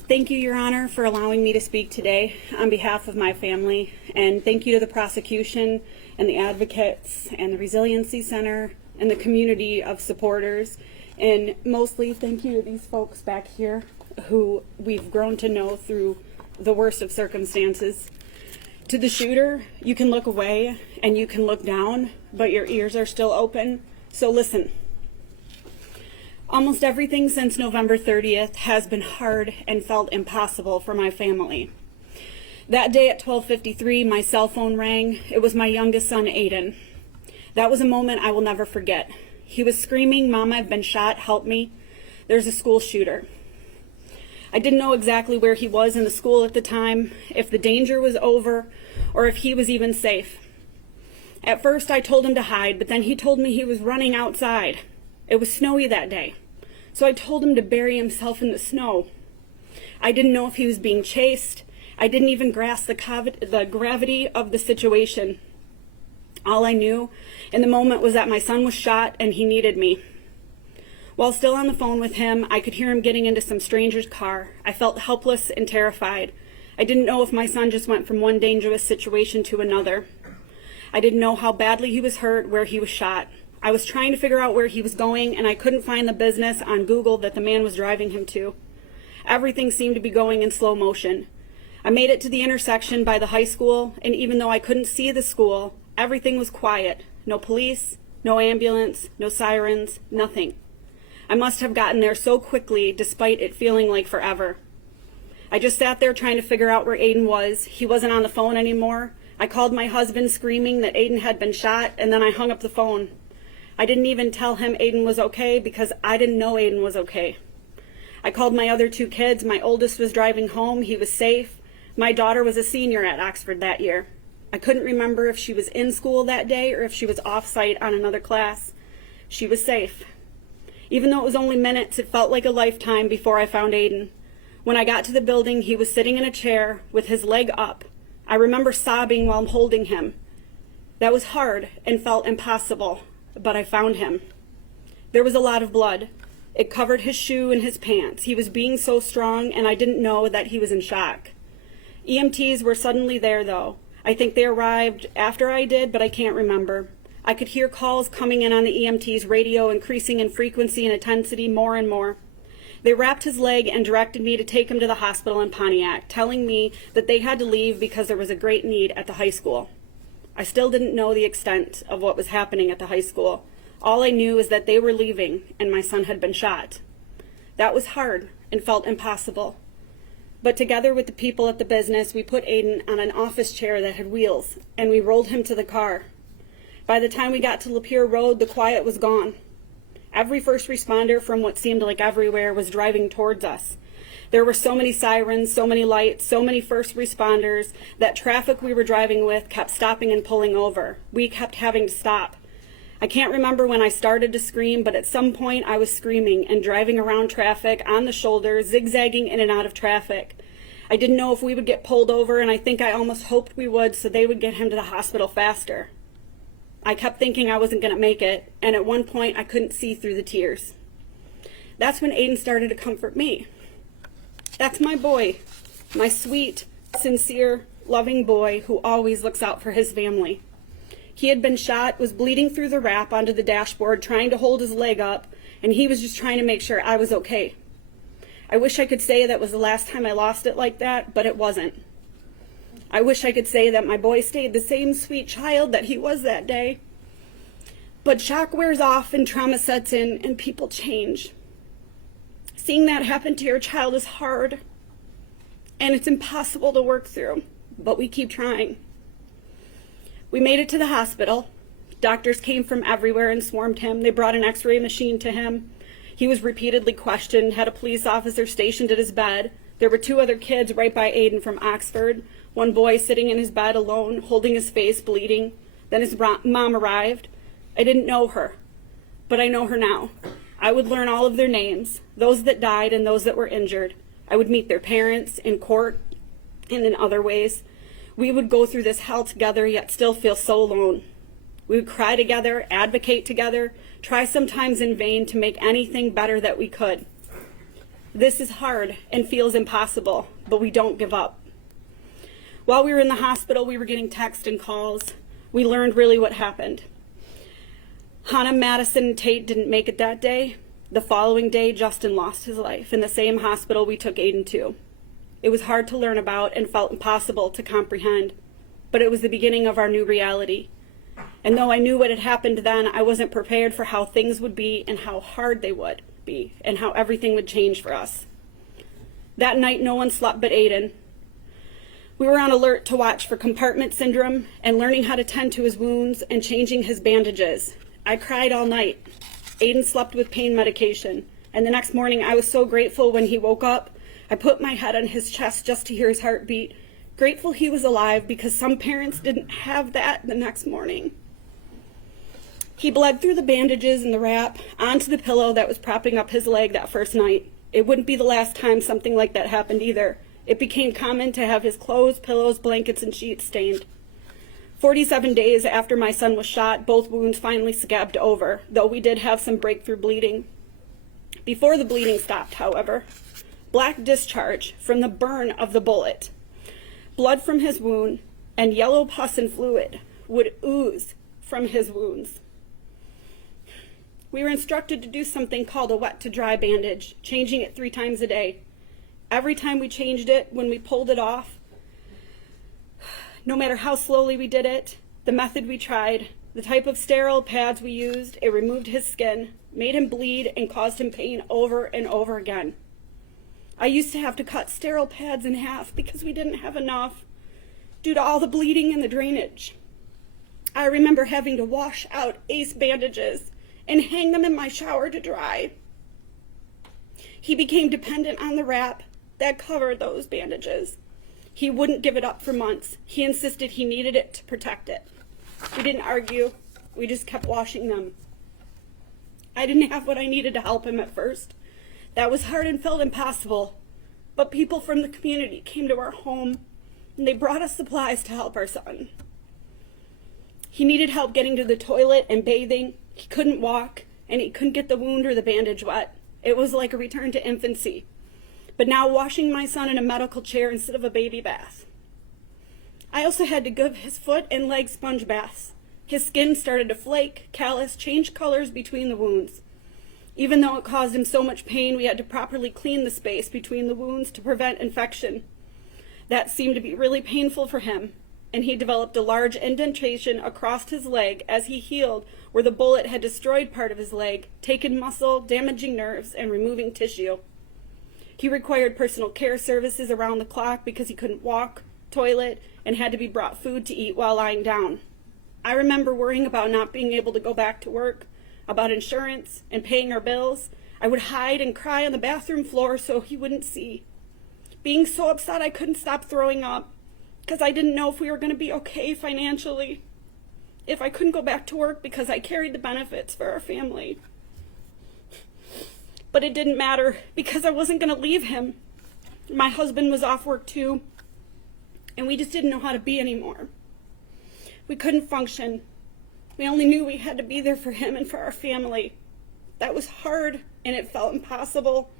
Thank you, Your Honor, for allowing me to speak today on behalf of my family, and thank you to the prosecution and the advocates and the Resiliency Center and the community of supporters, and mostly thank you to these folks back here who we've grown to know through the worst of circumstances. To the shooter, you can look away and you can look down, but your ears are still open, so listen. Almost everything since November 30th has been hard and felt impossible for my family. That day at 12:53, my cell phone rang. It was my youngest son, Aiden. That was a moment I will never forget. He was screaming, "Mom, I've been shot, help me. There's a school shooter." I didn't know exactly where he was in the school at the time, if the danger was over, or if he was even safe. At first, I told him to hide, but then he told me he was running outside. It was snowy that day, so I told him to bury himself in the snow. I didn't know if he was being chased. I didn't even grasp the gravity of the situation. All I knew in the moment was that my son was shot and he needed me. While still on the phone with him, I could hear him getting into some stranger's car. I felt helpless and terrified. I didn't know if my son just went from one dangerous situation to another. I didn't know how badly he was hurt, where he was shot. I was trying to figure out where he was going, and I couldn't find the business on Google that the man was driving him to. Everything seemed to be going in slow motion. I made it to the intersection by the high school, and even though I couldn't see the school, everything was quiet. No police, no ambulance, no sirens, nothing. I must have gotten there so quickly, despite it feeling like forever. I just sat there trying to figure out where Aiden was. He wasn't on the phone anymore. I called my husband screaming that Aiden had been shot, and then I hung up the phone. I didn't even tell him Aiden was okay because I didn't know Aiden was okay. I called my other two kids. My oldest was driving home. He was safe. My daughter was a senior at Oxford that year. I couldn't remember if she was in school that day or if she was off-site on another class. She was safe. Even though it was only minutes, it felt like a lifetime before I found Aiden. When I got to the building, he was sitting in a chair with his leg up. I remember sobbing while holding him. That was hard and felt impossible, but I found him. There was a lot of blood. It covered his shoe and his pants. He was being so strong, and I didn't know that he was in shock. EMTs were suddenly there, though. I think they arrived after I did, but I can't remember. I could hear calls coming in on the EMT's radio, increasing in frequency and intensity more and more. They wrapped his leg and directed me to take him to the hospital in Pontiac, telling me that they had to leave because there was a great need at the high school. I still didn't know the extent of what was happening at the high school. All I knew is that they were leaving and my son had been shot. That was hard and felt impossible. But together with the people at the business, we put Aiden on an office chair that had wheels and we rolled him to the car. By the time we got to Lapeer Road, the quiet was gone. Every first responder from what seemed like everywhere was driving towards us. There were so many sirens, so many lights, so many first responders that traffic we were driving with kept stopping and pulling over. We kept having to stop. I can't remember when I started to scream, but at some point I was screaming and driving around traffic on the shoulder, zigzagging in and out of traffic. I didn't know if we would get pulled over, and I think I almost hoped we would so they would get him to the hospital faster. I kept thinking I wasn't going to make it, and at one point I couldn't see through the tears. That's when Aiden started to comfort me. That's my boy, my sweet, sincere, loving boy who always looks out for his family. He had been shot, was bleeding through the wrap onto the dashboard, trying to hold his leg up, and he was just trying to make sure I was okay. I wish I could say that was the last time I lost it like that, but it wasn't. I wish I could say that my boy stayed the same sweet child that he was that day. But shock wears off and trauma sets in and people change. Seeing that happen to your child is hard, and it's impossible to work through, but we keep trying. We made it to the hospital. Doctors came from everywhere and swarmed him. They brought an x-ray machine to him. He was repeatedly questioned, had a police officer stationed at his bed. There were two other kids right by Aiden from Oxford, one boy sitting in his bed alone, holding his face, bleeding. Then his mom arrived. I didn't know her, but I know her now. I would learn all of their names, those that died and those that were injured. I would meet their parents in court and in other ways. We would go through this hell together, yet still feel so alone. We would cry together, advocate together, try sometimes in vain to make anything better that we could. This is hard and feels impossible, but we don't give up. While we were in the hospital, we were getting texts and calls. We learned really what happened. Hannah, Madison, and Tate didn't make it that day. The following day, Justin lost his life in the same hospital we took Aiden to. It was hard to learn about and felt impossible to comprehend, but it was the beginning of our new reality. And though I knew what had happened then, I wasn't prepared for how things would be and how hard they would be and how everything would change for us. That night, no one slept but Aiden. We were on alert to watch for compartment syndrome and learning how to tend to his wounds and changing his bandages. I cried all night. Aiden slept with pain medication, and the next morning I was so grateful when he woke up. I put my head on his chest just to hear his heartbeat, grateful he was alive because some parents didn't have that the next morning. He bled through the bandages and the wrap onto the pillow that was propping up his leg that first night. It wouldn't be the last time something like that happened either. It became common to have his clothes, pillows, blankets, and sheets stained. 47 days after my son was shot, both wounds finally scabbed over, though we did have some breakthrough bleeding. Before the bleeding stopped, however, black discharge from the burn of the bullet, blood from his wound, and yellow pus and fluid would ooze from his wounds. We were instructed to do something called a wet to dry bandage, changing it 3 times a day. Every time we changed it, when we pulled it off, no matter how slowly we did it, the method we tried, the type of sterile pads we used, it removed his skin, made him bleed, and caused him pain over and over again. I used to have to cut sterile pads in half because we didn't have enough due to all the bleeding and the drainage. I remember having to wash out ace bandages and hang them in my shower to dry. He became dependent on the wrap that covered those bandages. He wouldn't give it up for months. He insisted he needed it to protect it. We didn't argue. We just kept washing them. I didn't have what I needed to help him at first. That was hard and felt impossible. But people from the community came to our home and they brought us supplies to help our son. He needed help getting to the toilet and bathing. He couldn't walk and he couldn't get the wound or the bandage wet. It was like a return to infancy. But now washing my son in a medical chair instead of a baby bath. I also had to give his foot and leg sponge baths. His skin started to flake, callous, change colors between the wounds. Even though it caused him so much pain, we had to properly clean the space between the wounds to prevent infection. That seemed to be really painful for him, and he developed a large indentation across his leg as he healed where the bullet had destroyed part of his leg, taken muscle, damaging nerves, and removing tissue. He required personal care services around the clock because he couldn't walk, toilet, and had to be brought food to eat while lying down. I remember worrying about not being able to go back to work, about insurance, and paying our bills. I would hide and cry on the bathroom floor so he wouldn't see. Being so upset I couldn't stop throwing up because I didn't know if we were going to be okay financially, if I couldn't go back to work because I carried the benefits for our family. But it didn't matter because I wasn't going to leave him. My husband was off work too, and we just didn't know how to be anymore. We couldn't function. We only knew we had to be there for him and for our family. That was hard and it felt impossible,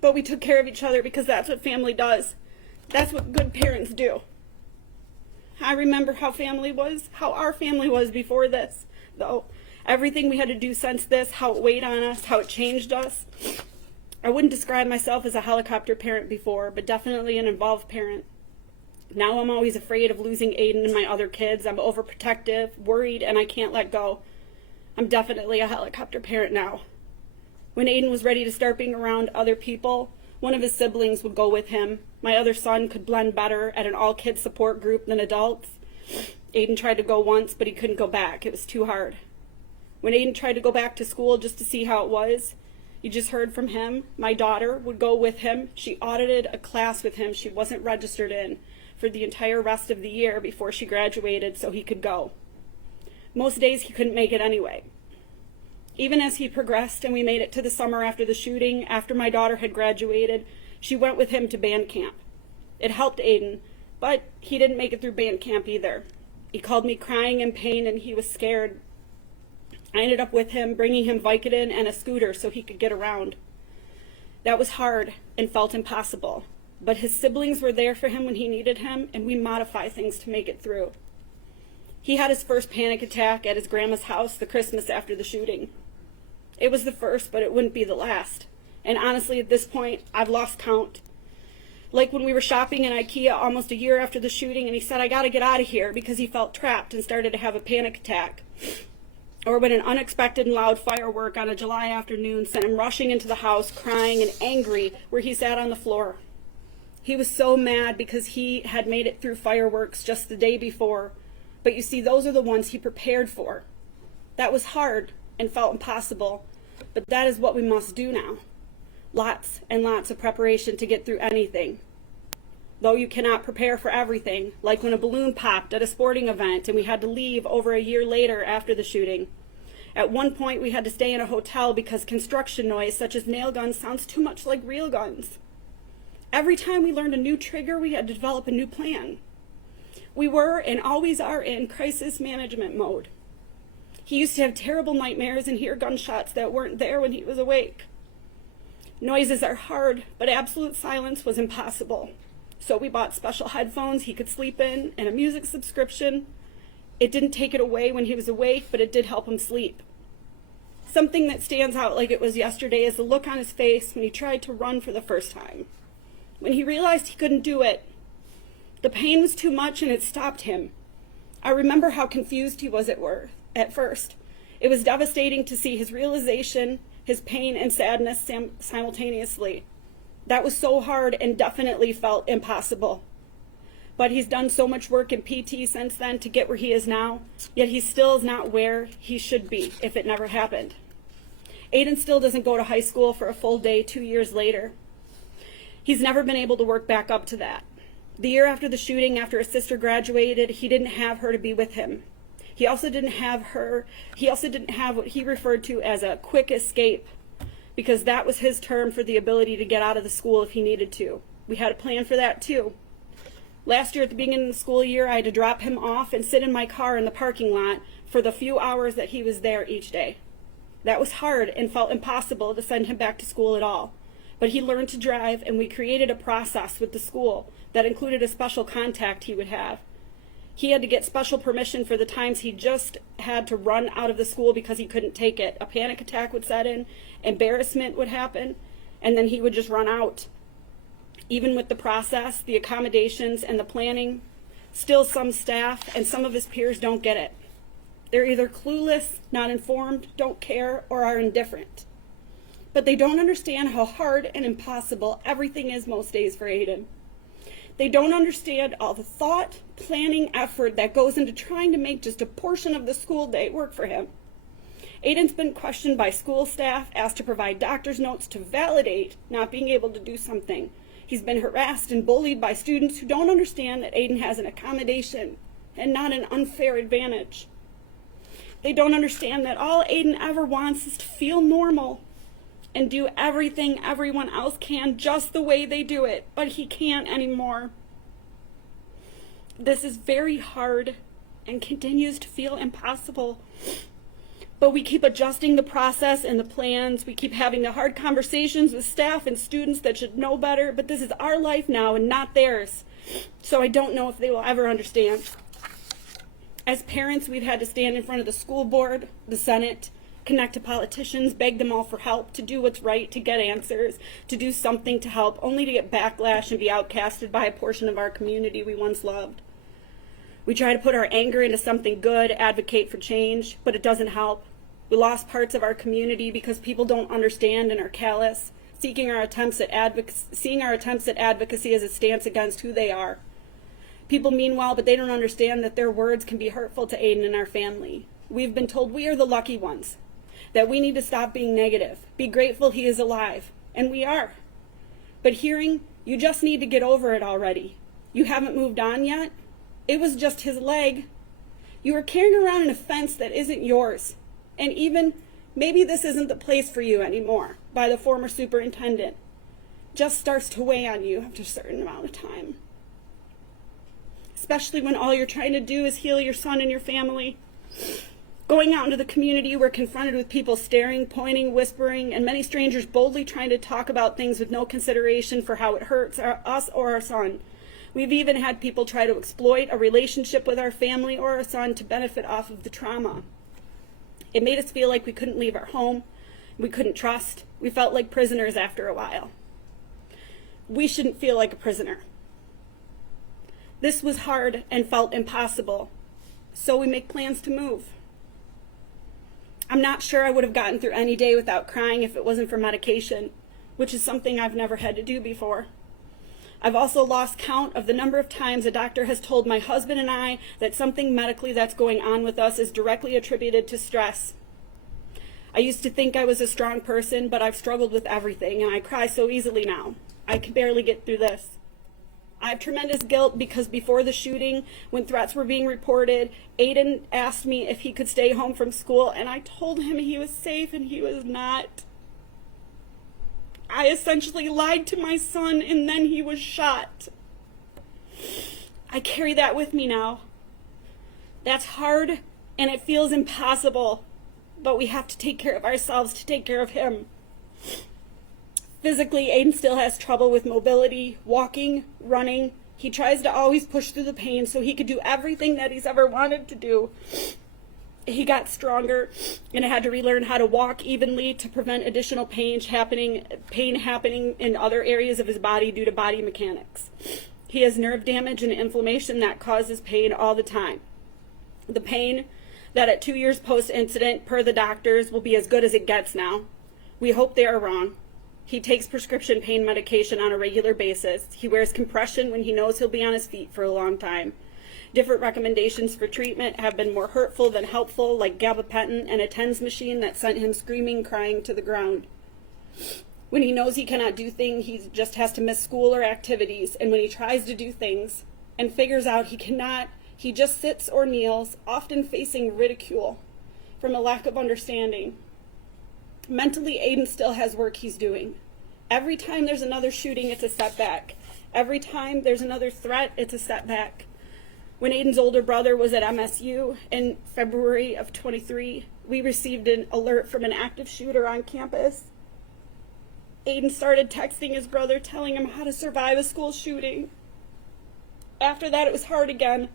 but we took care of each other because that's what family does. That's what good parents do. I remember how our family was before this, though. Everything we had to do since this, how it weighed on us, how it changed us. I wouldn't describe myself as a helicopter parent before, but definitely an involved parent. Now I'm always afraid of losing Aiden and my other kids. I'm overprotective, worried, and I can't let go. I'm definitely a helicopter parent now. When Aiden was ready to start being around other people, one of his siblings would go with him. My other son could blend better at an all-kids support group than adults. Aiden tried to go once, but he couldn't go back. It was too hard. When Aiden tried to go back to school just to see how it was, you just heard from him. My daughter would go with him. She audited a class with him she wasn't registered in for the entire rest of the year before she graduated so he could go. Most days he couldn't make it anyway. Even as he progressed and we made it to the summer after the shooting, after my daughter had graduated, she went with him to band camp. It helped Aiden, but he didn't make it through band camp either. He called me crying in pain and he was scared. I ended up with him, bringing him Vicodin and a scooter so he could get around. That was hard and felt impossible, but his siblings were there for him when he needed him, and we modify things to make it through. He had his first panic attack at his grandma's house the Christmas after the shooting. It was the first, but it wouldn't be the last. And honestly, at this point, I've lost count. Like when we were shopping in IKEA almost a year after the shooting, and he said, "I gotta get out of here," because he felt trapped and started to have a panic attack. Or when an unexpected and loud firework on a July afternoon sent him rushing into the house, crying and angry, where he sat on the floor. He was so mad because he had made it through fireworks just the day before. But you see, those are the ones he prepared for. That was hard and felt impossible, but that is what we must do now. Lots and lots of preparation to get through anything. Though you cannot prepare for everything, like when a balloon popped at a sporting event and we had to leave over a year later after the shooting. At one point, we had to stay in a hotel because construction noise, such as nail guns, sounds too much like real guns. Every time we learned a new trigger, we had to develop a new plan. We were and always are in crisis management mode. He used to have terrible nightmares and hear gunshots that weren't there when he was awake. Noises are hard, but absolute silence was impossible. So we bought special headphones he could sleep in and a music subscription. It didn't take it away when he was awake, but it did help him sleep. Something that stands out like it was yesterday is the look on his face when he tried to run for the first time. When he realized he couldn't do it, the pain was too much and it stopped him. I remember how confused he was at first. It was devastating to see his realization, his pain and sadness simultaneously. That was so hard and definitely felt impossible. But he's done so much work in PT since then to get where he is now, yet he still is not where he should be if it never happened. Aiden still doesn't go to high school for a full day 2 years later. He's never been able to work back up to that. The year after the shooting, after his sister graduated, he didn't have her to be with him. He also didn't have what he referred to as a quick escape, because that was his term for the ability to get out of the school if he needed to. We had a plan for that too. Last year at the beginning of the school year, I had to drop him off and sit in my car in the parking lot for the few hours that he was there each day. That was hard and felt impossible to send him back to school at all. But he learned to drive, and we created a process with the school that included a special contact he would have. He had to get special permission for the times he just had to run out of the school because he couldn't take it. A panic attack would set in, embarrassment would happen, and then he would just run out. Even with the process, the accommodations, and the planning, still some staff and some of his peers don't get it. They're either clueless, not informed, don't care, or are indifferent. But they don't understand how hard and impossible everything is most days for Aiden. They don't understand all the thought, planning, effort that goes into trying to make just a portion of the school day work for him. Aiden's been questioned by school staff, asked to provide doctor's notes to validate not being able to do something. He's been harassed and bullied by students who don't understand that Aiden has an accommodation and not an unfair advantage. They don't understand that all Aiden ever wants is to feel normal and do everything everyone else can just the way they do it, but he can't anymore. This is very hard and continues to feel impossible. But we keep adjusting the process and the plans. We keep having the hard conversations with staff and students that should know better, but this is our life now and not theirs. So I don't know if they will ever understand. As parents, we've had to stand in front of the school board, the Senate, connect to politicians, beg them all for help, to do what's right, to get answers, to do something to help, only to get backlash and be outcasted by a portion of our community we once loved. We try to put our anger into something good, advocate for change, but it doesn't help. We lost parts of our community because people don't understand and are callous, seeing our attempts at advocacy as a stance against who they are. People mean well, but they don't understand that their words can be hurtful to Aiden and our family. We've been told we are the lucky ones, that we need to stop being negative, be grateful he is alive, and we are. But hearing, you just need to get over it already. You haven't moved on yet? It was just his leg. You are carrying around an offense that isn't yours. And even, maybe this isn't the place for you anymore, by the former superintendent. Just starts to weigh on you after a certain amount of time. Especially when all you're trying to do is heal your son and your family. Going out into the community, we're confronted with people staring, pointing, whispering, and many strangers boldly trying to talk about things with no consideration for how it hurts us or our son. We've even had people try to exploit a relationship with our family or our son to benefit off of the trauma. It made us feel like we couldn't leave our home, we couldn't trust, we felt like prisoners after a while. We shouldn't feel like a prisoner. This was hard and felt impossible, so we make plans to move. I'm not sure I would have gotten through any day without crying if it wasn't for medication, which is something I've never had to do before. I've also lost count of the number of times a doctor has told my husband and I that something medically that's going on with us is directly attributed to stress. I used to think I was a strong person, but I've struggled with everything, and I cry so easily now. I can barely get through this. I have tremendous guilt because before the shooting, when threats were being reported, Aiden asked me if he could stay home from school, and I told him he was safe, and he was not. I essentially lied to my son, and then he was shot. I carry that with me now. That's hard, and it feels impossible, but we have to take care of ourselves to take care of him. Physically, Aiden still has trouble with mobility, walking, running. He tries to always push through the pain so he could do everything that he's ever wanted to do. He got stronger and had to relearn how to walk evenly to prevent additional pain happening in other areas of his body due to body mechanics. He has nerve damage and inflammation that causes pain all the time. The pain that at 2 years post-incident, per the doctors, will be as good as it gets now. We hope they are wrong. He takes prescription pain medication on a regular basis. He wears compression when he knows he'll be on his feet for a long time. Different recommendations for treatment have been more hurtful than helpful, like gabapentin and a TENS machine that sent him screaming, crying to the ground. When he knows he cannot do things, he just has to miss school or activities, and when he tries to do things and figures out he cannot, he just sits or kneels, often facing ridicule from a lack of understanding. Mentally, Aiden still has work he's doing. Every time there's another shooting, it's a setback. Every time there's another threat, it's a setback. When Aiden's older brother was at MSU in February of 23, we received an alert from an active shooter on campus. Aiden started texting his brother, telling him how to survive a school shooting. After that, it was hard again.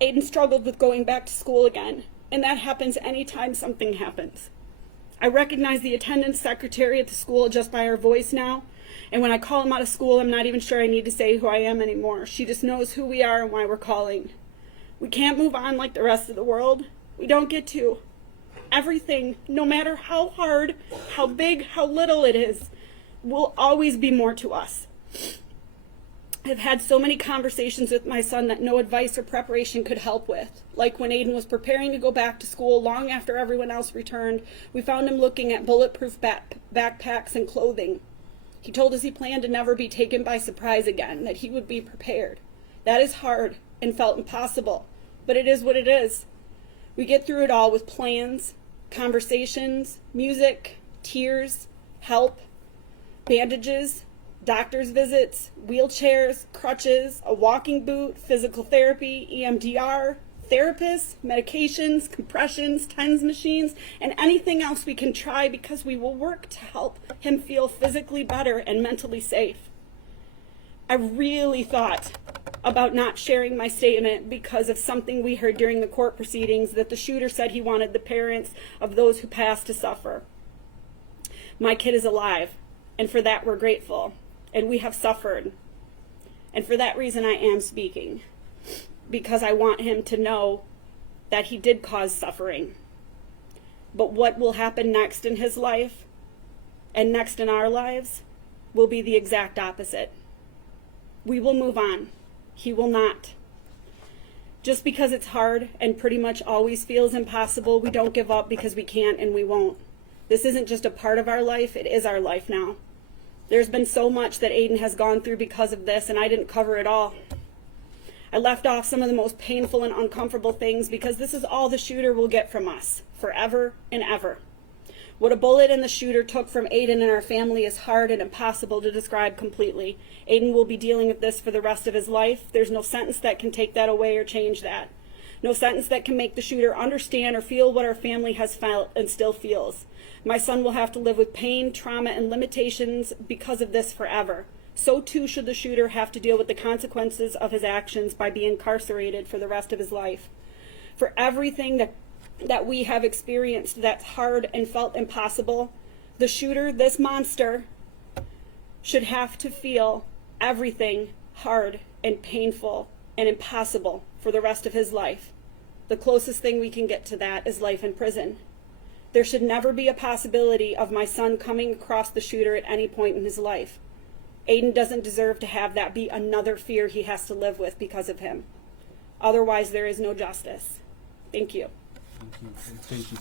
Aiden struggled with going back to school again, and that happens anytime something happens. I recognize the attendance secretary at the school just by her voice now, and when I call him out of school, I'm not even sure I need to say who I am anymore. She just knows who we are and why we're calling. We can't move on like the rest of the world. We don't get to. Everything, no matter how hard, how big, how little it is, will always be more to us. I've had so many conversations with my son that no advice or preparation could help with. Like when Aiden was preparing to go back to school long after everyone else returned, we found him looking at bulletproof backpacks and clothing. He told us he planned to never be taken by surprise again, that he would be prepared. That is hard and felt impossible, but it is what it is. We get through it all with plans, conversations, music, tears, help, bandages, doctor's visits, wheelchairs, crutches, a walking boot, physical therapy, EMDR, therapists, medications, compressions, TENS machines, and anything else we can try because we will work to help him feel physically better and mentally safe. I really thought about not sharing my statement because of something we heard during the court proceedings that the shooter said he wanted the parents of those who passed to suffer. My kid is alive, and for that we're grateful. And we have suffered. And for that reason I am speaking, because I want him to know that he did cause suffering. But what will happen next in his life and next in our lives will be the exact opposite. We will move on. He will not. Just because it's hard and pretty much always feels impossible, we don't give up because we can't and we won't. This isn't just a part of our life, it is our life now. There's been so much that Aiden has gone through because of this, and I didn't cover it all. I left off some of the most painful and uncomfortable things because this is all the shooter will get from us, forever and ever. What a bullet and the shooter took from Aiden and our family is hard and impossible to describe completely. Aiden will be dealing with this for the rest of his life. There's no sentence that can take that away or change that. No sentence that can make the shooter understand or feel what our family has felt and still feels. My son will have to live with pain, trauma, and limitations because of this forever. So too should the shooter have to deal with the consequences of his actions by being incarcerated for the rest of his life. For everything that we have experienced that's hard and felt impossible, the shooter, this monster, should have to feel everything hard and painful and impossible for the rest of his life. The closest thing we can get to that is life in prison. There should never be a possibility of my son coming across the shooter at any point in his life. Aiden doesn't deserve to have that be another fear he has to live with because of him. Otherwise, there is no justice. Thank you. Thank you. And thank you.